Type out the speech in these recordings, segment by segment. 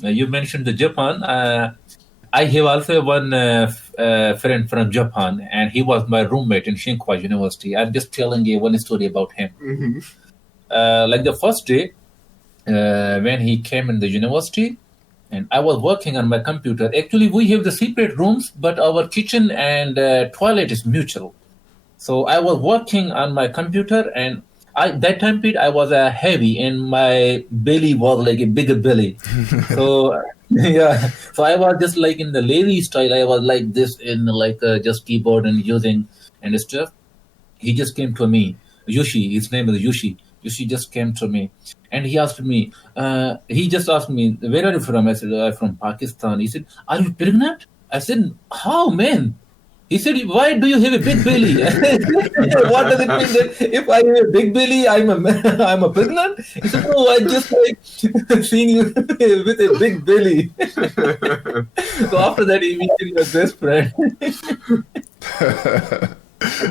you mentioned the Japan. I have also one friend from Japan, and he was my roommate in Tsinghua University. I'm just telling you one story about him. Like the first day when he came in the university, and I was working on my computer. Actually, we have the separate rooms, but our kitchen and toilet is mutual. So I was working on my computer, and that time period I was heavy, and my belly was like a bigger belly. So yeah, so I was just like in the lazy style. I was like this in like just keyboard and using and stuff. He just came to me, Yushi. His name is Yushi. Yushi just came to me, and he asked me. He just asked me, "Where are you from?" I said, "I'm from Pakistan." He said, "Are you pregnant?" I said, "How, man?" He said, "Why do you have a big belly?" What does it mean that if I have a big belly, I'm a pregnant? He said, "No, I just like seeing you with a big belly." So after that, he became my best friend.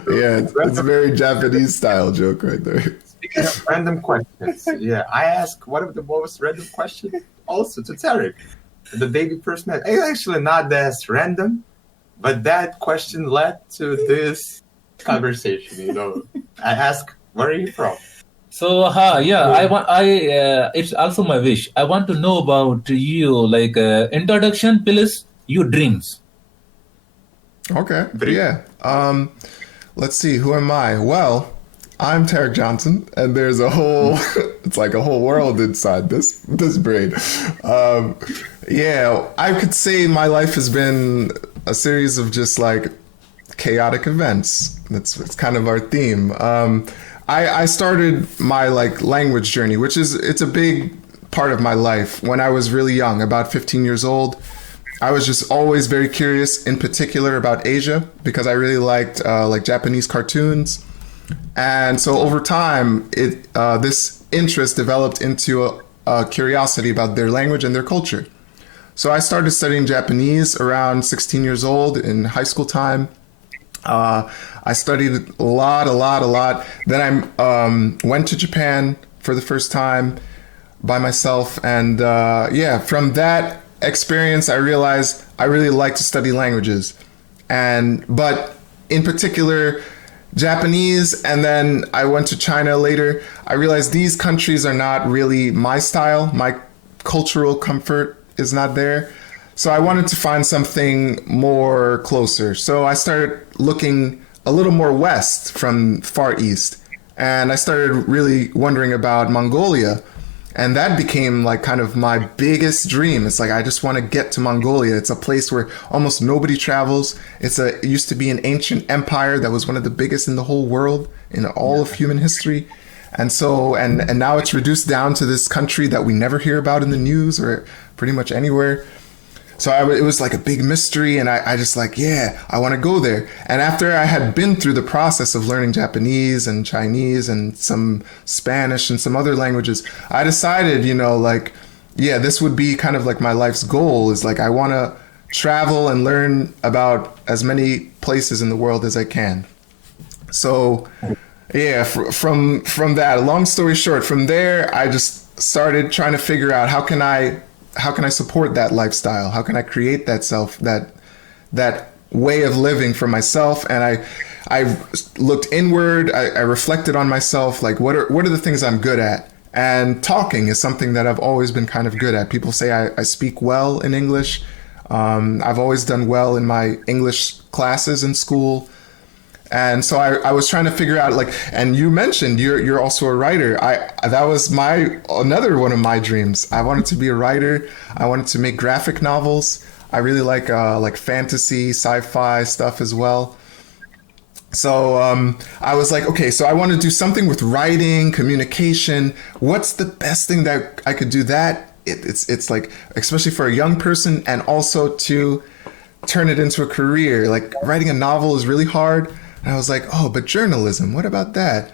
Yeah, it's a very Japanese style joke right there. Speaking of random questions, yeah, I ask one of the most random questions also to Tarek, the baby person. It's actually not as random, but that question led to this conversation. I ask, where are you from? So, yeah, it's also my wish. I want to know about you, like introduction, please, your dreams. Okay, yeah. Let's see, who am I? Well, I'm Tarek Johnson, and there's a whole, it's like a whole world inside this brain. Yeah, I could say my life has been a series of just like chaotic events. It's kind of our theme. I started my like language journey, it's a big part of my life when I was really young, about 15 years old. I was just always very curious, in particular about Asia, because I really liked like Japanese cartoons, and so over time, this interest developed into a curiosity about their language and their culture. So I started studying Japanese around 16 years old in high school time. I studied a lot. Then I went to Japan for the first time by myself, and yeah, from that experience, I realized I really like to study languages, but in particular Japanese. And then I went to China later. I realized these countries are not really my style. My cultural comfort is not there. So I wanted to find something more closer. So I started looking a little more west from Far East. And I started really wondering about Mongolia. And that became like kind of my biggest dream. It's like, I just want to get to Mongolia. It's a place where almost nobody travels. It used to be an ancient empire that was one of the biggest in the whole world, in all of human history. And so, and now it's reduced down to this country that we never hear about in the news or pretty much anywhere. So it was like a big mystery, and I just like, yeah, I want to go there. And after I had been through the process of learning Japanese and Chinese and some Spanish and some other languages, I decided, like, yeah, this would be kind of like my life's goal, is like I want to travel and learn about as many places in the world as I can. So yeah, from that, long story short, from there, I just started trying to figure out how can I support that lifestyle? How can I create that way of living for myself? And I looked inward. I reflected on myself. Like, what are the things I'm good at? And talking is something that I've always been kind of good at. People say I speak well in English. I've always done well in my English classes in school. And so I was trying to figure out, like, and you mentioned you're also a writer. That was another one of my dreams. I wanted to be a writer. I wanted to make graphic novels. I really like fantasy, sci-fi stuff as well. So I was like, okay, so I want to do something with writing, communication. What's the best thing that I could do that? It's like, especially for a young person, and also to turn it into a career. Like, writing a novel is really hard. And I was like, oh, but journalism, what about that?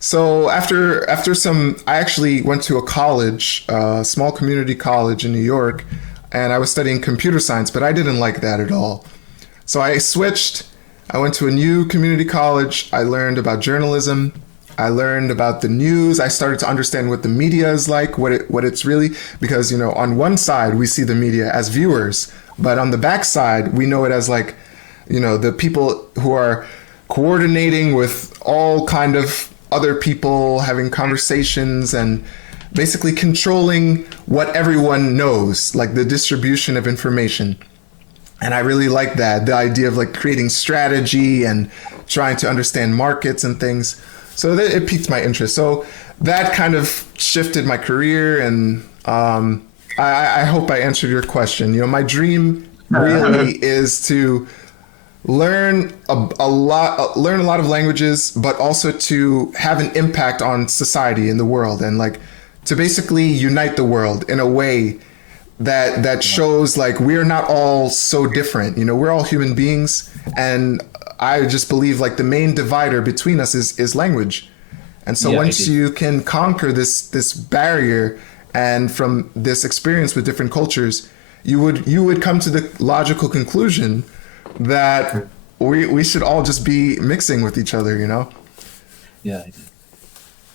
So after I actually went to a college, a small community college in New York, and I was studying computer science, but I didn't like that at all. So I switched. I went to a new community college. I learned about journalism. I learned about the news. I started to understand what the media is like, what it's really, because, you know, on one side we see the media as viewers, but on the back side we know it as like, you know, the people who are coordinating with all kind of other people, having conversations and basically controlling what everyone knows, like the distribution of information. And I really like that, the idea of like creating strategy and trying to understand markets and things. So that it piqued my interest. So that kind of shifted my career, and I hope I answered your question. You know, my dream really is to learn a lot of languages, but also to have an impact on society in the world, and like to basically unite the world in a way that shows like we're not all so different. You know, we're all human beings, and I just believe like the main divider between us is language. And so once you can conquer this barrier, and from this experience with different cultures, you would come to the logical conclusion that we should all just be mixing with each other, you know? Yeah, I did.